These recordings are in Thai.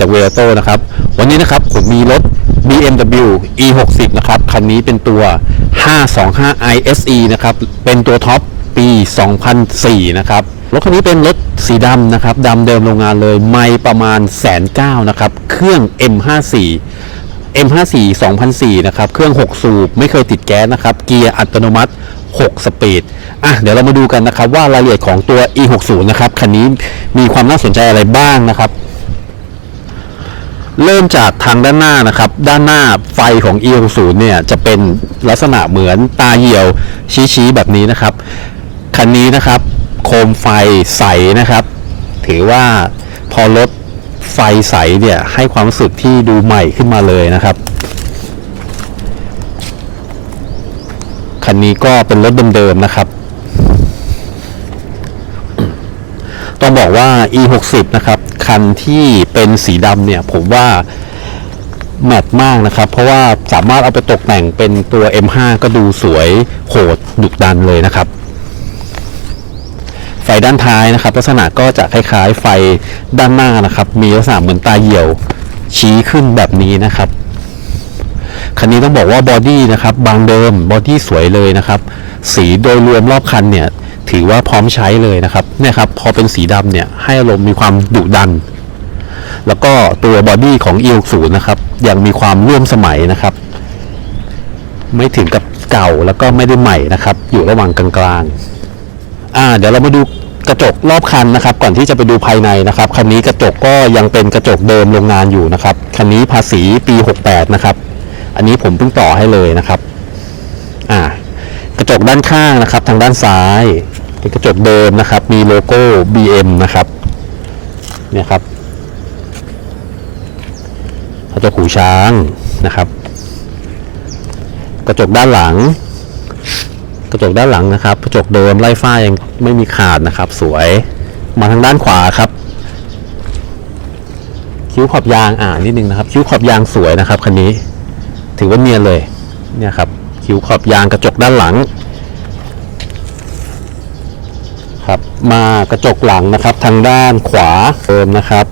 จากเวโตนะครับ วันนี้นะครับผมมีรถ BMW E60 นะครับ คันนี้เป็นตัว 525 ISE นะครับ เป็นตัวท็อปปี 2004 นะครับ รถคันนี้เป็นรถสีดำนะครับดำเดิมโรงงานเลย ไม่ประมาณแสนเก้านะครับ เครื่อง M54 M54 2004 นะครับ เครื่อง 6 สูบ ไม่เคยติดแก๊สนะครับ เกียร์อัตโนมัติ 6 สปีด อะ เดี๋ยวเรามาดูกันนะครับว่ารายละเอียดของตัว E60 นะครับ คันนี้มีความน่าสนใจอะไรบ้างนะครับ เริ่มจากทางด้านหน้านะครับ ด้านหน้าไฟของ E60 เนี่ยจะเป็นลักษณะเหมือนตาเหี่ยวชี้ๆแบบนี้นะครับ คันนี้นะครับโคมไฟใสนะครับ ถือว่าพอรถไฟใสเนี่ยให้ความรู้สึกที่ดูใหม่ขึ้นมาเลยนะครับ คันนี้ก็เป็นรถเดิมๆนะครับ ต้องบอกว่า E60 นะครับ คันที่เป็นสีดำเนี่ยผมว่าแมทมากนะครับ เพราะว่าสามารถเอาไปตกแต่งเป็นตัว M5 ก็ดูสวยโหดดุดันเลยนะครับ ไฟด้านท้ายนะครับ ลักษณะก็จะคล้ายๆ ไฟด้านหน้านะครับ มีลักษณะเหมือนตาเหี่ยวชี้ขึ้นแบบนี้นะครับคันนี้ต้องบอกว่าบอดี้นะครับบางเดิมบอดี้สวยเลยนะครับ สีโดยรวมรอบคันเนี่ย ถือว่าพร้อมใช้เลยนะครับเนี่ยครับพอเป็นสีดำเนี่ยให้อารมณ์มีความดุดัน แล้วก็ตัวบอดี้ของ E60 นะครับยังมีความร่วมสมัยนะครับ ไม่ถึงกับเก่าแล้วก็ไม่ได้ใหม่นะครับ อยู่ระหว่างกลางๆอ่าเดี๋ยวเรามาดูกระจกรอบคันนะครับ ก่อนที่จะไปดูภายในนะครับคันนี้กระจกก็ยังเป็นกระจกเดิมโรงงานอยู่นะครับคันนี้ภาษีปี 68 นะครับ อันนี้ผมเพิ่งต่อให้เลยนะครับ อ่ากระจกด้านข้างนะครับ ทางด้านซ้าย เป็นกระจกเดิมนะครับ มีโลโก้ BM นะครับเนี่ยครับกระจกหูช้างนะครับ กระจกด้านหลัง กระจกด้านหลังนะครับ กระจกเดิมไล่ฝ้ายังไม่มีขาดนะครับ สวยมาทางด้านขวาครับ คิ้วขอบยางอ่านิดนึงนะครับ คิ้วขอบยางสวยนะครับคันนี้ ถือว่าเนียนเลยเนี่ยครับ คิ้วขอบยางกระจกด้านหลัง ครับ มากระจกหลังนะครับ ทางด้านขวาเดิมนะครับ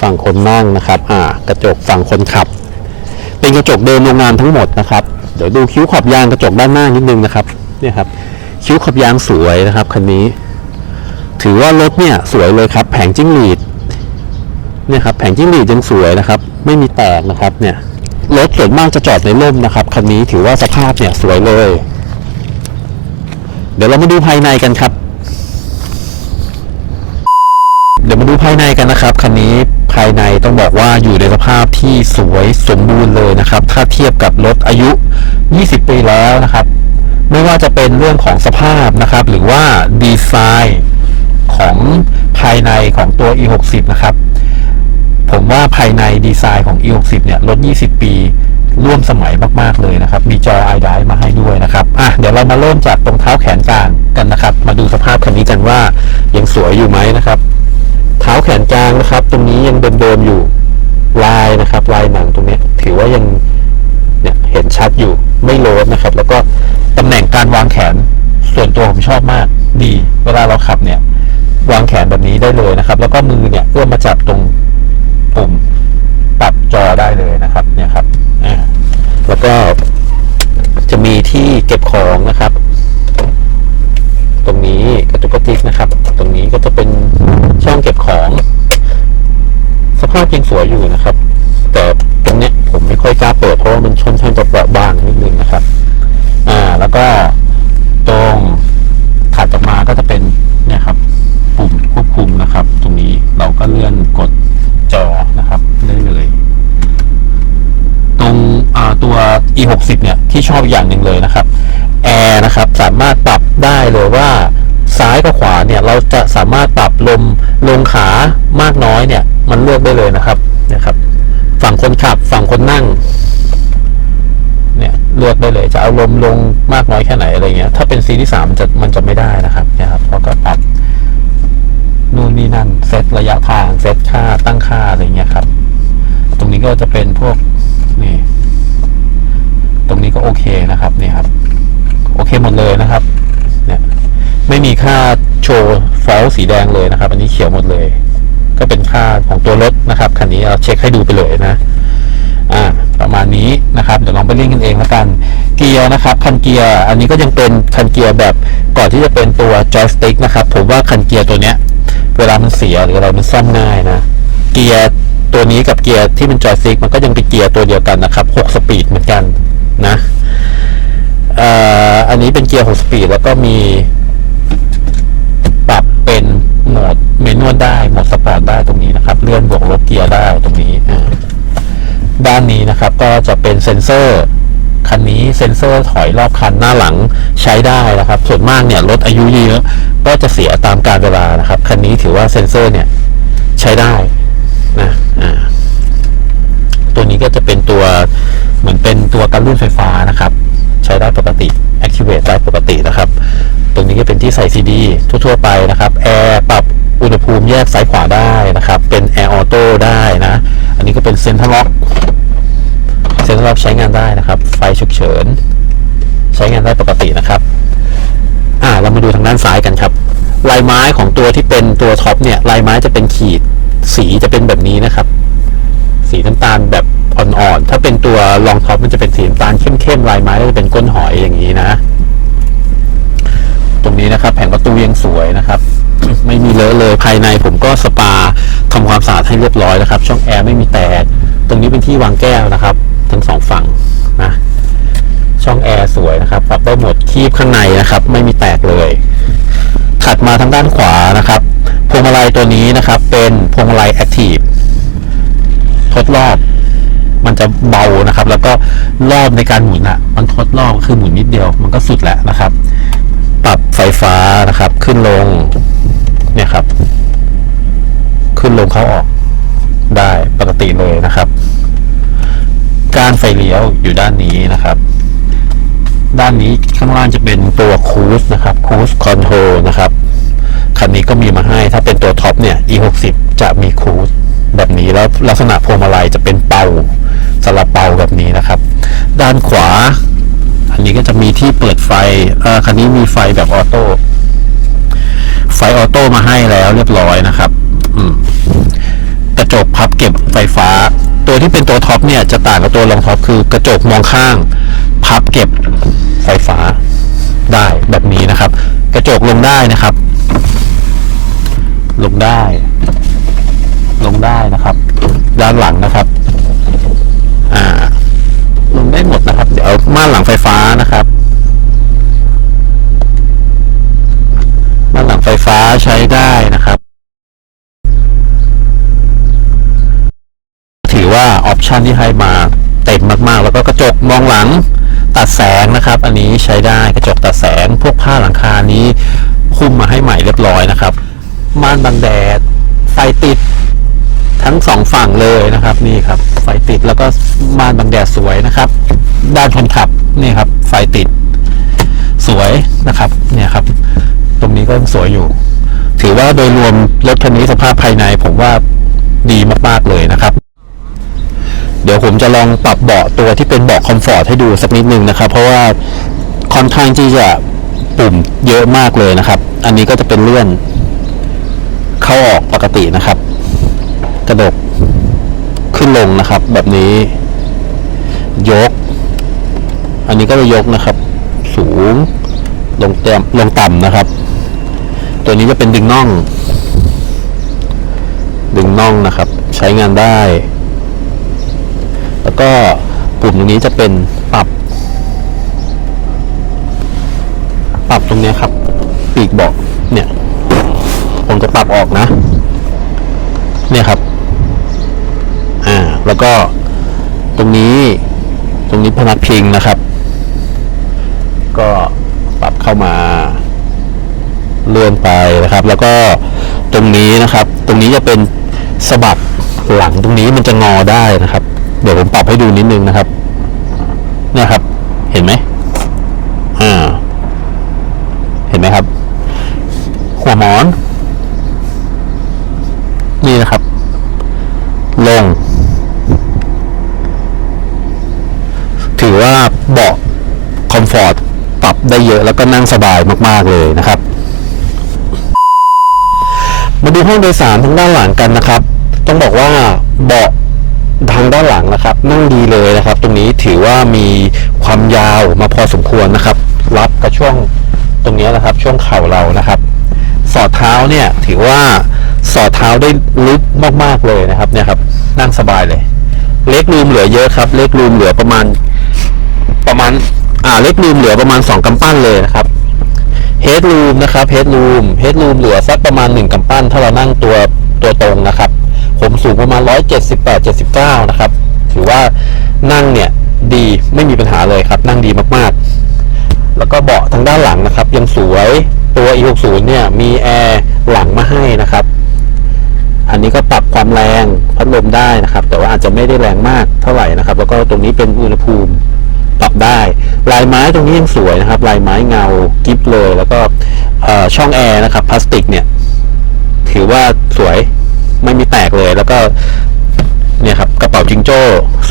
ฝั่งคนนั่งนะครับ อ่ากระจกฝั่งคนขับ เป็นกระจกเดิมโรงงานทั้งหมดนะครับ เดี๋ยวดูคิ้วขอบยางกระจกด้านหน้านิดนึงนะครับเนี่ยครับ คิ้วขอบยางสวยนะครับคันนี้ ถือว่ารถเนี่ยสวยเลยครับ แผงจิ้งหรีดเนี่ยครับแผงจิ้งหรีดยังสวยนะครับ ไม่มีแตกนะครับเนี่ยรถส่วนมากจะจอดในร่มนะครับคันนี้ถือว่าสภาพเนี่ยสวยเลย เดี๋ยวเรามาดูภายในกันครับ เดี๋ยวมาดูภายในกันนะครับคันนี้ภายในต้องบอกว่าอยู่ในสภาพที่สวยสมบูรณ์เลยนะครับ ถ้าเทียบกับรถอายุ 20 ปีแล้วนะครับ ไม่ว่าจะเป็นเรื่องของสภาพนะครับ หรือว่าดีไซน์ของภายในของตัว E60 นะครับ ผมว่าภายในดีไซน์ของ E60 เนี่ยรถ 20 ปี ร่วมสมัยมาก ๆ เลยนะครับ มีจอ i d i มาให้ด้วย นะครับอะเดี๋ยวเรามาเริ่มจากตรงเท้าแขนกลางกันนะครับ มาดูสภาพคันนี้กันว่ายังสวยอยู่ไหมนะครับ เท้าแขนกลางนะครับ ตรงนี้ยังเดิมๆอยู่ลายนะครับ ลายหนังตรงนี้ถือว่ายังเนี่ยเห็นชัดอยู่ไม่โลดนะครับ แล้วก็ตำแหน่งการวางแขนส่วนตัวผมชอบมากดี เวลาเราขับเนี่ย วางแขนแบบนี้ได้เลยนะครับ แล้วก็มือเนี่ยเอื้อมมาจับตรงปุ่มปรับจอได้เลยนะครับ เนี่ยครับแล้วก็ มีที่เก็บของนะครับ ตรงนี้กระจุกกระติกนะครับ ตรงนี้ก็จะเป็นช่องเก็บของ สภาพยังสวยอยู่นะครับ แต่ตรงเนี้ยผมไม่ค่อยกล้าเปิดเพราะว่ามันค่อนข้างจะเปราะบางนิดนึงนะครับ อ่า แล้วก็ตรงถัดออกมาก็จะเป็นเนี่ยครับ ปุ่มควบคุมนะครับ ตรงนี้เราก็เลื่อนกดจอนะครับ ได้เลย ตรง ตัว e60 เนี่ยที่ชอบอย่างหนึ่งเลยนะครับแอร์นะครับสามารถปรับได้เลยว่าซ้ายกับขวาเนี่ยเราจะสามารถปรับลมลงขามากน้อยเนี่ย มันเลือกได้เลยนะครับนี่ยครับ ฝั่งคนขับฝั่งคนนั่ง เนี่ยเลือกได้เลย จะเอาลมลงมากน้อยแค่ไหนอะไรเงี้ยถ้าเป็นซีที่สามมันจะมันจะไม่ได้นะครับนะครับเขาก็ปรับนู่นนี่นั่นเซตระยะทางเซตค่าตั้งค่าอะไรเงี้ยครับ ตรงนี้ก็จะเป็นพวกนี่ ตรงนี้ก็โอเคนะครับนี่ครับ โอเคหมดเลยนะครับ เนี่ย ไม่มีค่าโชว์ฟอลสีแดงเลยนะครับ อันนี้เขียวหมดเลย ก็เป็นค่าของตัวรถนะครับคันนี้เราเช็คให้ดูไปเลยนะอ่าประมาณนี้นะครับ เดี๋ยวลองไปเล่นกันเองแล้วกันเกียร์นะครับ คันเกียร์อันนี้ก็ยังเป็นคันเกียร์แบบก่อนที่จะเป็นตัวจอยสติ๊กนะครับผมว่าคันเกียร์ตัวเนี้ย เวลามันเสียหรืออะไรมันซ่อมง่ายนะเกียร์ตัวนี้กับเกียร์ที่เป็นจอยสติ๊กมันก็ยังเป็นเกียร์ตัวเดียวกันนะครับ6สปีดเหมือนกัน นะอันนี้เป็นเกียร์6สปีดแล้วก็มีปรับเป็นโหมดเมนวลได้โหมดสปอร์ตได้ตรงนี้นะครับ เลื่อนบวกลบเกียร์ได้ตรงนี้ด้านนี้นะครับก็จะเป็นเซ็นเซอร์คันนี้เซ็นเซอร์ถอยรอบคันหน้าหลังใช้ได้นะครับ ส่วนมากเนี่ยรถอายุเยอะก็จะเสียตามกาลเวลานะครับ คันนี้ถือว่าเซ็นเซอร์เนี่ยใช้ได้นะ ตัวนี้ก็จะเป็นตัวเหมือนเป็นตัวกันรุ่นไฟฟ้านะครับ ใช้ได้ปกติ activate ได้ปกตินะครับ ตรงนี้ก็เป็นที่ใส่ซีดีทั่วๆไปนะครับแอร์ปรับอุณหภูมิแยกซ้ายขวาได้นะครับ เป็นแอร์ออโต้ได้นะ อันนี้ก็เป็นเซ็นทรัลล็อกเซ็นทรัลล็อกใช้งานได้นะครับ ไฟฉุกเฉิน ใช้งานได้ปกตินะครับ อ่าเรามาดูทางด้านซ้ายกันครับ ลายไม้ของตัวที่เป็นตัวท็อปเนี่ย ลายไม้จะเป็นขีดสีจะเป็นแบบนี้นะครับ สีน้ำตาลแบบอ่อนๆ ถ้าเป็นตัวรองท็อปมันจะเป็นสีน้ำตาลเข้มๆลายไม้ก็จะเป็นก้นหอยอย่างนี้นะ ตรงนี้นะครับ แผงประตูยังสวยนะครับ ไม่มีเลอะเลยภายในผมก็สปาทำความสะอาดให้เรียบร้อยนะครับ ช่องแอร์ไม่มีแตก ตรงนี้เป็นที่วางแก้วนะครับ ทั้งสองฝั่งนะ ช่องแอร์สวยนะครับปรับได้หมดคีบข้างในนะครับ ไม่มีแตกเลยถัดมาทางด้านขวานะครับพวงมาลัยตัวนี้นะครับ เป็นพวงมาลัยแอคทีฟ ทดรอบ มันจะเบานะครับ แล้วก็รอบในการหมุนอะ มันทดรอบคือหมุนนิดเดียว มันก็สุดแหล้วนะครับ ปรับไฟฟ้านะครับ ขึ้นลง เนี่ยครับ ขึ้นลงเข้าออกได้ปกติเลยนะครับ การไฟเลี้ยวอยู่ด้านนี้นะครับ ด้านนี้ข้างล่างจะเป็นตัวคูสนะครับคูสคอนโทรนะครับคันนี้ก็มีมาให้ถ้าเป็นตัวท็อปเนี่ย e60 จะมีคูส แบบนี้แล้วลักษณะพวงมาลัยจะเป็นเป่าสลับเป่าแบบนี้นะครับ ด้านขวา อันนี้ก็จะมีที่เปิดไฟอ่อคันนี้มีไฟแบบออโต้ไฟออโต้มาให้แล้วเรียบร้อยนะครับกระจกพับเก็บไฟฟ้า ตัวที่เป็นตัวท็อปเนี่ยจะต่างกับตัวรองท็อปคือกระจกมองข้าง พับเก็บไฟฟ้าได้แบบนี้นะครับ กระจกลงได้นะครับ ลงได้ ลงได้นะครับ ด้านหลังนะครับ อ่า ลงได้หมดนะครับ เดี๋ยวม่านหลังไฟฟ้านะครับม่านหลังไฟฟ้าใช้ได้นะครับ ถือว่าออปชันที่ให้มาเต็มมากๆ แล้วก็กระจกมองหลังตัดแสงนะครับ อันนี้ใช้ได้กระจกตัดแสง พวกผ้าหลังคานี้ คุ้มมาให้ใหม่เรียบร้อยนะครับม่านบังแดดไฟติด ทั้งสองฝั่งเลยนะครับนี่ครับ ไฟติดแล้วก็ม่านบังแดดสวยนะครับ ด้านคนขับนี่ครับ ไฟติดสวยนะครับ เนี่ยครับ ตรงนี้ก็สวยอยู่ ถือว่าโดยรวมรถคันนี้สภาพภายในผมว่าดีมากๆเลยนะครับ เดี๋ยวผมจะลองปรับเบาะตัวที่เป็นเบาะคอมฟอร์ตให้ดูสักนิดนึงนะครับ เพราะว่าค่อนข้างที่จะปุ่มเยอะมากเลยนะครับ อันนี้ก็จะเป็นเลื่อนเข้าออกปกตินะครับ กระดกขึ้นลงนะครับ แบบนี้ ยก อันนี้ก็จะยกนะครับ สูง ลงเต่ำลงต่ำนะครับ ตัวนี้จะเป็นดึงน่อง ดึงน่องนะครับ ใช้งานได้ แล้วก็ปุ่มตรงนี้จะเป็นปรับปรับตรงนี้ครับ ปีกเบาะเนี่ย ผมจะปรับออกนะ เนี่ยครับ แล้วก็ตรงนี้ตรงนี้พนักพิงนะครับ ก็ปรับเข้ามาเลื่อนไปนะครับ แล้วก็ตรงนี้นะครับ ตรงนี้จะเป็นสะบักหลังตรงนี้มันจะงอได้นะครับ เดี๋ยวผมปรับให้ดูนิดนึงนะครับนี่ครับ เห็นไหมอ่า เห็นไหมครับ หัวหมอนนะครับ ลง ถื อว่าเบาะคอมฟอร์ตปรับได้เยอะแล้วก็นั่งสบายมากๆเลยนะครับ มาดูห้องโดยสารทางด้านหลังกันนะครับ ต้องบอกว่าเบาะทางด้านหลังนะครับ นั่งดีเลยนะครับ ตรงนี้ถือว่ามีความยาวมาพอสมควรนะครับ รับกับช่วงตรงนี้นะครับ ช่วงเข่าเรานะครับ สอดเท้าเนี่ยถือว่าสอดเท้าได้ลึกมากๆเลยนะครับ เนี่ยครับ นั่งสบายเลย เล็กรูมเหลือเยอะครับ เล็กรูมเหลือประมาณ ประมาณอ่าเล็กรูมเหลือประมาณสองกำปั้นเลยนะครับเฮดรูมนะครับเฮดรูมเฮดรูมเหลือสักประมาณหนึ่งกำปั้น ถ้าเรานั่งตัวตัวตรงนะครับ ผมสูงประมาณ 178 79 นะครับ ถือว่านั่งเนี่ยดีไม่มีปัญหาเลยครับ นั่งดีมากๆ แล้วก็เบาะทางด้านหลังนะครับ ยังสวยตัว e60 เนี่ยมีแอร์หลังมาให้นะครับ อันนี้ก็ปรับความแรงพัดลมได้นะครับ แต่ว่าอาจจะไม่ได้แรงมากเท่าไหร่นะครับ แล้วก็ตรงนี้เป็นอุณหภูมิ ปรับได้ ลายไม้ตรงนี้ยังสวยนะครับ ลายไม้เงากิฟเลย แล้วก็ช่องแอร์นะครับพลาสติกเนี่ย ถือว่าสวยไม่มีแตกเลย แล้วก็เนี่ยครับกระเป๋าจิงโจ้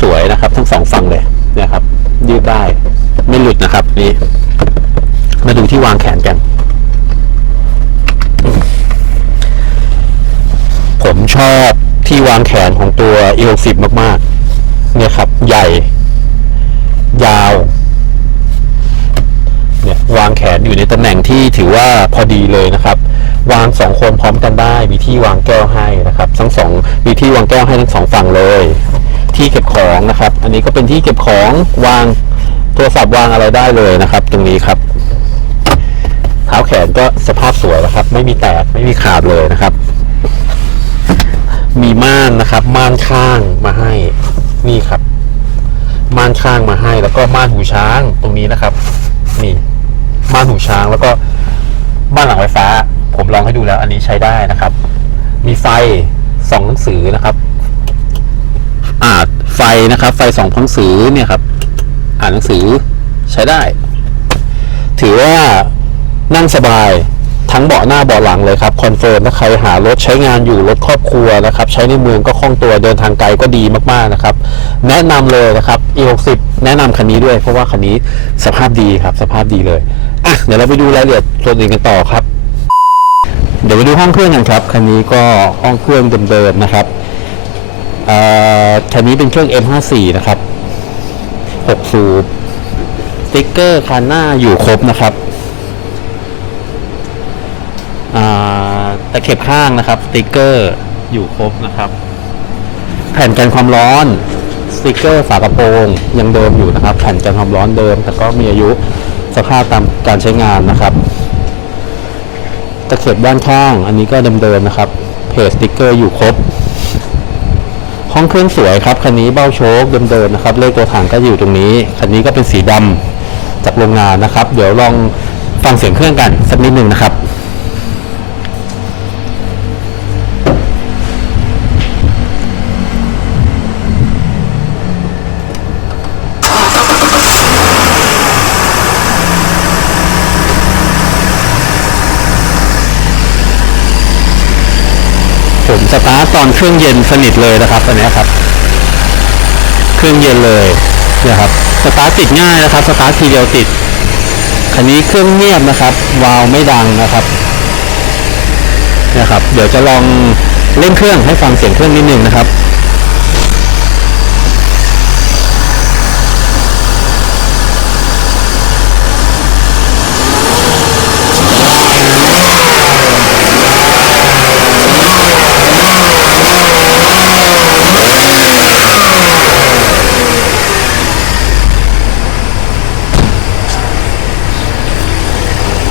สวยนะครับ ทั้งสองฝั่งเลยเนี่ยครับ ยืดได้ไม่หลุดนะครับนี่มาดูที่วางแขนกัน ผมชอบที่วางแขนของตัว e 6 0มากๆ เนี่ยครับ ใหญ่ ยาวเนี่ยวางแขนอยู่ในตำแหน่งที่ถือว่าพอดีเลยนะครับ วางสองคนพร้อมกันได้ มีที่วางแก้วให้นะครับ ทั้งสองมีที่วางแก้วให้ทั้งสองฝั่งเลย ที่เก็บของนะครับ อันนี้ก็เป็นที่เก็บของวางโทรศัพท์วางอะไรได้เลยนะครับ ตรงนี้ครับ เท้าแขนก็สภาพสวยนะครับ ไม่มีแตกไม่มีขาดเลยนะครับ มีม่านนะครับ ม่านข้างมาให้นี่ครับ ม่านข้างมาให้ แล้วก็ม่านหูช้างตรงนี้นะครับ นี่ม่านหูช้างแล้วก็ม่านหลังไฟฟ้า ผมลองให้ดูแล้ว อันนี้ใช้ได้นะครับ มีไฟสองหนังสือนะครับอ่าไฟนะครับ ไฟสองหนังสือเนี่ยครับ อ่านหนังสือใช้ได้ ถือว่านั่งสบาย ทั้งเบาะหน้าเบาะหลังเลยครับคอนเฟิร์มถ้าใครหารถใช้งานอยู่รถครอบครัวนะครับใช้ในเมืองก็คล่องตัวเดินทางไกลก็ดีมากๆนะครับแนะนำเลยนะครับ E60 แนะนำคันนี้ด้วย เพราะว่าคันนี้สภาพดีครับสภาพดีเลยอะเดี๋ยวเราไปดูรายละเอียดส่วนอื่นกันต่อครับ เดี๋ยวไปดูห้องเครื่องกันครับคันนี้ก็ห้องเครื่องเดิมๆนะครับอ่อคันนี้เป็นเครื่อง M54 นะครับ6สูบสติ๊กเกอร์คันหน้าอยู่ครบนะครับ ตะเข็บข้างนะครับสติกเกอร์อยู่ครบนะครับ แผ่นกันความร้อนสติกเกอร์ฝากระโปรงยังเดิมอยู่นะครับ แผ่นกันความร้อนเดิม แต่ก็มีอายุสภาพตามการใช้งานนะครับ ตะเข็บด้านข้าง อันนี้ก็เดิมๆนะครับเพจสติกเกอร์อยู่ครบห้องเครื่องสวยครับคันนี้เบ้าโชคเดิมๆนะครับ เลขตัวถังก็อยู่ตรงนี้คันนี้ก็เป็นสีดำจากโรงงานนะครับ เดี๋ยวลองฟังเสียงเครื่องกันสักนิดหนึ่งนะครับ ผมสตาร์ทตอนเครื่องเย็นสนิทเลยนะครับอันนี้ครับ เครื่องเย็นเลยเนี่ยครับสตาร์ทติดง่ายนะครับสตาร์ททีเดียวติดคันนี้เครื่องเงียบนะครับ วาวไม่ดังนะครับเนี่ยครับ เดี๋ยวจะลองเล่นเครื่องให้ฟังเสียงเครื่องนิดนึงนะครับ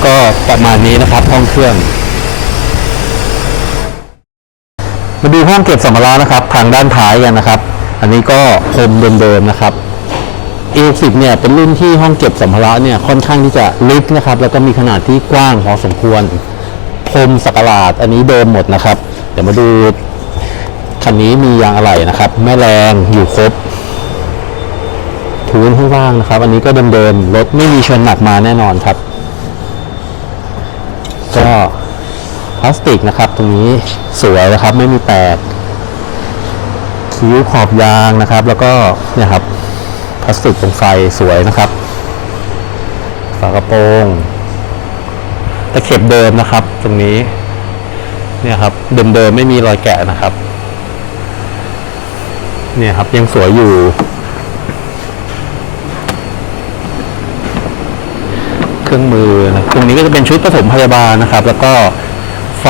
ก็ ประมาณนี้นะครับห้องเครื่องมาดูห้องเก็บสัมภาระนะครับ ทางด้านท้ายกันนะครับ อันนี้ก็พรมเดิมๆนะครับ A10 เนี่ยเป็นรุ่นที่ห้องเก็บสัมภาระเนี่ยค่อนข้างที่จะลึกนะครับ แล้วก็มีขนาดที่กว้างพอสมควรพรมสักหลาดอันนี้เดิมหมดนะครับ เดี๋ยวมาดูคันนี้มียางอะไหล่นะครับ แม่แรงอยู่ครบพื้นข้างล่างนะครับ อันนี้ก็เดิมๆรถไม่มีชนหนักมาแน่นอนครับ ก็พลาสติกนะครับ ตรงนี้สวยนะครับไม่มีแตกคิ้วขอบยางนะครับ แล้วก็เนี่ยครับพลาสติกตรงไฟสวยนะครับฝากระโปรงตะเข็บเดิมนะครับ ตรงนี้ เนี่ยครับ เดิมๆไม่มีรอยแกะนะครับ เนี่ยครับยังสวยอยู่ เค รื่องมือนะตรงนี้ก็จะเป็นชุดปฐมพยาบาลนะครับ แล้วก็ไฟ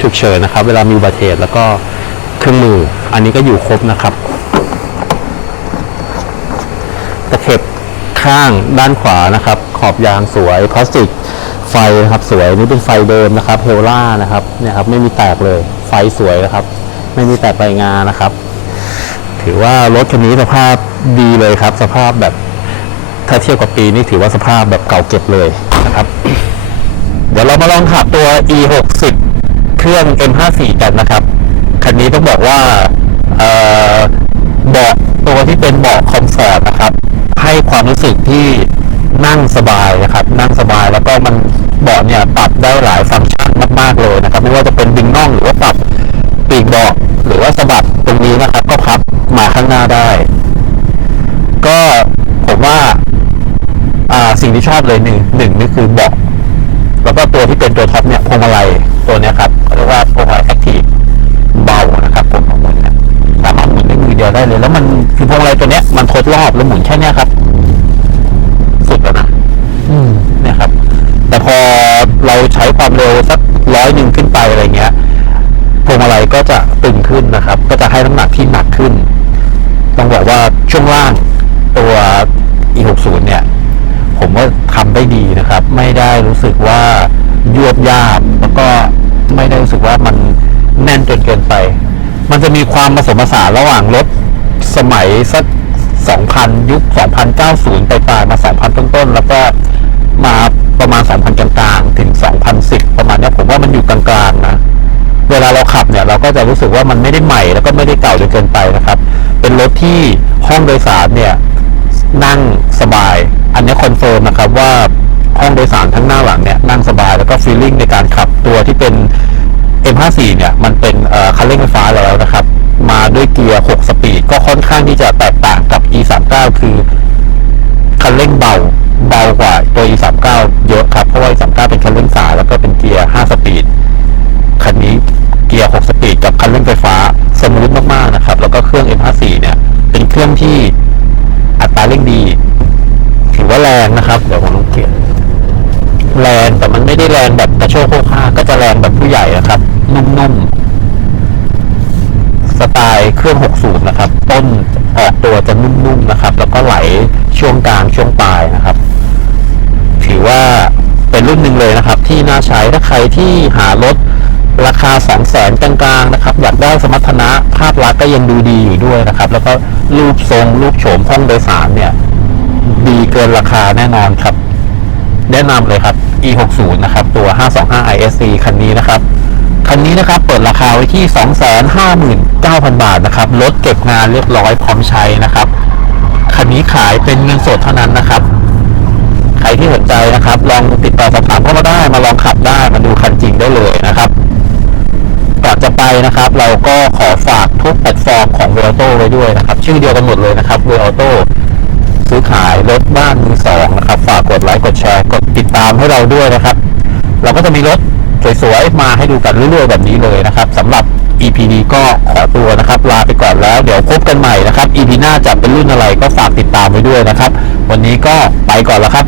ฉุกเฉินนะครับ เวลามีอุบัติเหตุแล้วก็เครื่องมือ อันนี้ก็อยู่ครบนะครับตะเข็บข้างด้านขวานะครับ ขอบยางสวยพลาสติกไฟนะครับสวยนี่เป็นไฟเดิมนะครับเฮล่านะครับเนี่ยครับไม่มีแตกเลยไฟสวยนะครับ ไม่มีแตกใบงานะครับ ถือว่ารถคันนี้สภาพดีเลยครับ สภาพแบบ ถ้าเทียบกับปีนี่ถือว่าสภาพแบบเก่าเก็บเลยนะครับ เดี๋ยวเรามาลองขับตัว e 6 0เครื่อง m54 กันนะครับ คันนี้ต้องบอกว่าเอ่อเบาะตัวที่เป็นเบาะคอมฟอร์ตนะครับ ให้ความรู้สึกที่นั่งสบายนะครับ นั่งสบายแล้วก็มันเบาะเนี่ยปรับได้หลายฟังก์ชันมาก ๆ เลยนะครับ ไม่ว่าจะเป็นดึงน่องหรือว่าปรับปีกเบาะหรือว่าสะบัดตรงนี้นะครับ ก็พับมาข้างหน้าได้ ก็ผมว่า อ่าสิ่ง ที่ชอบเลยหนึ่งหนึ่งนี่คือเบาะแล้วก็ตัวที่เป็นตัวท็อปเนี่ยพวงมาลัยตัวเนี้ยครับเรียกว่าพวงมาลัยแอคทีฟเบานะครับผมของมันเนี่ยสามารถหมุนได้มือเดียวได้เลย แล้วมันคือพวงมาลัยตัวเนี้ยมันทดรอบแล้วหมุนแค่เนี้ยครับ สุดแล้วนะอืมเนี่ยครับ แต่พอเราใช้ความเร็วสักร้อยหนึ่งขึ้นไปอะไรเงี้ยพวงมาลัยก็จะตึงขึ้นนะครับ ก็จะให้น้ำหนักที่หนักขึ้น ต้องบอกว่าช่วงล่างตัว e60 เนี่ย ผมว่าทำได้ดีนะครับ ไม่ได้รู้สึกว่ายวบยาบแล้วก็ไม่ได้รู้สึกว่ามันแน่นจนเกินไป มันจะมีความผสมผสานระหว่างรถสมัยสัก 2,000 ยุค 2,090 ไปปลายมา 2,000 ต้นๆ แล้วก็มาประมาณ 2,000 กลางๆ ถึง 2,010 ประมาณนี้ผมว่ามันอยู่กลางๆ นะ เวลาเราขับเนี่ย เราก็จะรู้สึกว่ามันไม่ได้ใหม่ แล้วก็ไม่ได้เก่าจนเกินไปนะครับ เป็นรถที่ห้องโดยสารเนี่ยนั่งสบาย อันนี้คอนเฟิร์มนะครับว่าห้องโดยสารทั้งหน้าหลังเนี่ยนั่งสบายแล้วก็ฟีลลิ่งในการขับตัวที่เป็น M54 เนี่ยมันเป็นคันเร่งไฟฟ้าแล้วนะครับ มาด้วยเกียร์ 6 สปีด ก็ค่อนข้างที่จะแตกต่างกับ E39 คือคันเร่งเบาเบากว่าตัว E39 เยอะครับ เพราะว่า E39 เป็นคันเร่งสายแล้วก็เป็นเกียร์ 5 สปีด คันนี้เกียร์ 6 สปีดกับคันเร่งไฟฟ้าสมูทมากๆนะครับ แล้วก็เครื่อง M54 เนี่ยเป็นเครื่องที่อัตราเร่งดี ถือว่าแรงนะครับ เดี๋ยวผมลองเปลี่ยนแรงแต่มันไม่ได้แรงแบบกระโชกโคกห้าก็จะแรงแบบผู้ใหญ่นะครับ นุ่มๆสไตล์เครื่อง60นะครับ ต้นออกตัวจะนุ่มๆนะครับ แล้วก็ไหลช่วงกลางช่วงปลายนะครับ ถือว่าเป็นรุ่นหนึ่งเลยนะครับ ที่น่าใช้ถ้าใครที่หารถราคา2 0 0แสนกลางๆนะครับ อยากได้สมรรถนะภาพลักษณ์ก็ยังดูดีอยู่ด้วยนะครับ แล้วก็รูปทรงรูปโฉมห้องโดยสารเนี่ย ดีเกินราคาแน่นอนครับ แนะนำเลยครับ e60 นะครับ ตัว 525 isc คันนี้นะครับ คันนี้นะครับ เปิดราคาไว้ที่ 259,000 บาทนะครับรถเก็บงานเรียบร้อยพร้อมใช้นะครับ คันนี้ขายเป็นเงินสดเท่านั้นนะครับ ใครที่สนใจนะครับ ลองติดต่อสอบถามเข้ามาได้มาลองขับได้มาดูคันจริงได้เลยนะครับก่อนจะไปนะครับ เราก็ขอฝากทุกแพลตฟอร์มของเวลโตไว้ด้วยนะครับ ชื่อเดียวกันหมดเลยนะครับเวลโต ซื้อขายรถบ้านมือสองนะครับ ฝากกดไลค์กดแชร์กดติดตามให้เราด้วยนะครับ เราก็จะมีรถสวยๆมาให้ดูกันเรื่อยๆแบบนี้เลยนะครับสำหรับ EP นี้ก็ขอตัวนะครับ ลาไปก่อนแล้ว เดี๋ยวพบกันใหม่นะครับ EP หน้าจะเป็นรุ่นอะไรก็ฝากติดตามไว้ด้วยนะครับ วันนี้ก็ไปก่อนแล้วครับ